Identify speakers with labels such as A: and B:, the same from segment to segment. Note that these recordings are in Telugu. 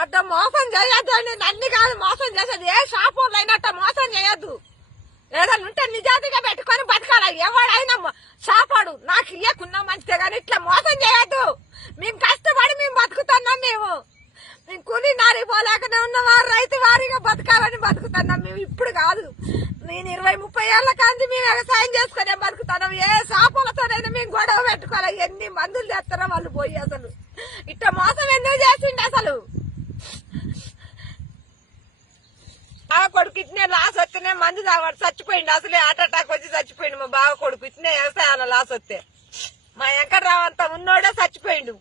A: అట్ట మోసం చేయొద్దు అని నన్ను కాదు మోసం చేసేది. ఏ షాప్ వాళ్ళు అయినట్ట మోసం చేయొద్దు. ఏదైనా ఉంటే నిజాతిగా పెట్టుకొని బతకాలి. ఎవడైనా షాపాడు. నాకు ఇయ్యకున్నా మంచిదే కానీ ఇట్లా మోసం చేయొద్దు. మేము కష్టపడి మేము బతుకుతున్నాం మేము. మేము కూలి నారి పోలేకనే ఉన్నవారు రైతు వారిగా బతకాలని బతుకుతున్నాం మేము. ఇప్పుడు కాదు. నేను ఇరవై ముప్పై ఏళ్ళ కాంతి మేము వ్యవసాయం చేసుకునే బతుకుతున్నాం. ఏ షాపులతోనైనా మేము గొడవ పెట్టుకోవాలి. ఎన్ని మందులు తెస్తారో వాళ్ళు పోయి అసలు. ఇట్లా మోసం ఎందుకు చేసిండే అసలు బావ కొడుకు ఇట్నే లాస్ వస్తేనే మంది తాగబడి చచ్చిపోయిండు. అసలే హార్ట్ అటాక్ వచ్చి చచ్చిపోయిండు మా బావ కొడుకు. ఇట్నే వ్యవసాయాల లాస్ వస్తే. మా వెంకటరావు అంత ఉన్నోడే చచ్చిపోయిండు.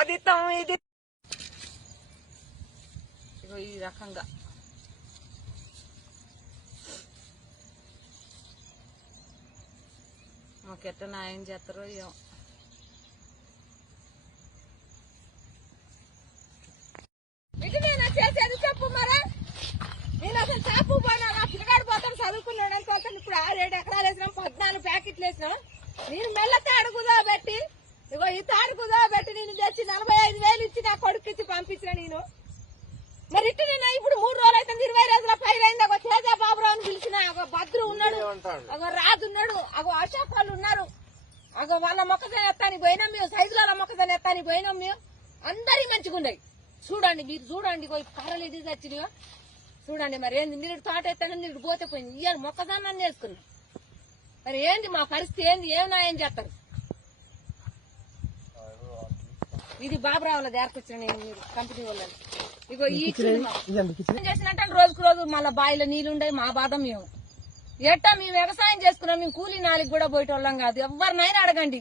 A: అది ఇది. ఈ రకంగా. మాకు ఎట్ట న్యాయం చేస్తారో ఏమో ఇది నేను చేసేది చెప్పు మరా పోయినా నా పిల్లగాడు పోతాను చదువుకున్నాడు అని పోతాను ఇప్పుడు ఏడు ఎకరాలు వేసినాం పద్నాలుగు ప్యాకెట్లు వేసినాం. నేను మెల్ల తాడుకుదా పెట్టి ఇగో ఈ తాడుకుదా పెట్టి నేను తెచ్చి నలభై ఐదు వేలు ఇచ్చి నా కొడుకు ఇచ్చి పంపించిన నేను. మరి ఇట్టు నేను ఇప్పుడు మూడు రోజులు అయితే ఇరవై రోజుల పైన అయింది. ఒక తేజ బాబురావు పిలిచిన ఒక భద్రు ఉన్నాడు ఒక రాజు ఉన్నాడు అగో అశోక్ వాళ్ళు ఉన్నారు. అగో వాళ్ళ మొక్కజొన్న ఎత్తానికి పోయినాం మేము సైజుల మొక్కజొన్న ఎత్తానికి పోయినాం మేము. అందరి మంచిగా ఉన్నాయి చూడండి మీరు చూడండి కర్రలు ఇది తెచ్చినాయో. చూడండి మరి ఏంది మీరు తోట ఎత్తాను మీరు పోతే పోయింది. ఇవాళ మొక్కజొన్న వేసుకున్నాం మరి ఏంది మా పరిస్థితి ఏంది? ఏం నాయం చేస్తారు? ఇది బాబురావుల దేరకొచ్చిన నేను కంపెనీ వాళ్ళని. ఇగో ఈ చేసినట్టు రోజుకు రోజు మళ్ళీ బావిలో నీళ్ళు ఉండే మా బాధ మేము. ఎట్టా మేము వ్యవసాయం చేసుకున్నాం మేము కూలీ నాలుగు కూడా పోయేటోళ్ళం కాదు. ఎవరినైనా అడగండి.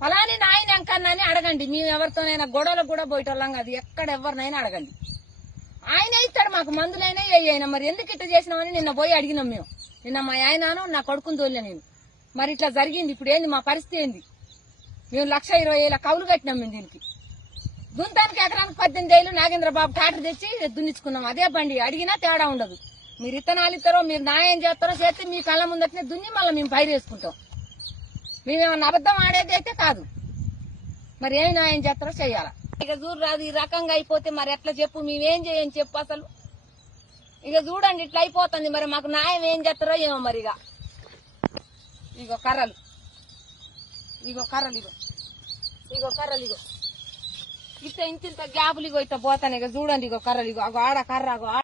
A: ఫలాని నాయన ఎంకన్నాని అడగండి. మేము ఎవరితోనైనా గొడవలకు కూడా పోయేటోళ్ళం కాదు. ఎక్కడ ఎవరినైనా అడగండి. ఆయన ఇస్తాడు మాకు మందులైనా ఏ అయినా మరి ఎందుకు ఇట్ట చేసినామని నిన్న పోయి అడిగినాం మేము. నిన్న మా ఆయనను నా కొడుకుని తోలే నేను. మరి ఇట్లా జరిగింది ఇప్పుడు ఏంది మా పరిస్థితి ఏంది? మేము లక్ష ఇరవై వేల కౌలు కట్టినాం మేము దీనికి. దుంతానికి ఎకరానికి పద్దెనిమిది వేలు నాగేంద్ర బాబు ట్రాక్టర్ తెచ్చి దున్నించుకున్నాం అదే బండి అడిగినా తేడా ఉండదు. మీరు ఇత్తనాలు ఇస్తారో మీరు న్యాయం చేస్తారో చేస్తే మీ కళ్ళ ముందటనే దున్ని మళ్ళీ మేము పైరు వేసుకుంటాం. మేమేమన్నా అబద్ధం ఆడేది అయితే కాదు. మరి ఏం న్యాయం చేస్తారో చేయాలా? ఇక చూడు రాదు ఈ రకంగా అయిపోతే మరి ఎట్లా చెప్పు? మేమేం చేయని చెప్పు అసలు. ఇక చూడండి ఇట్లా అయిపోతుంది మరి మాకు న్యాయం ఏం చేస్తారో ఏమో మరి ఇక. ఇగో కర్రలు. ఇగో కర్రలు ఇగో. ఇగో కర్రలు ఇగో. ఇంత ఇంత గ్యాపులు ఇగో ఇట్లా పోతాను ఇక చూడండి ఇగో కర్రలు ఇగో. ఆడ కర్ర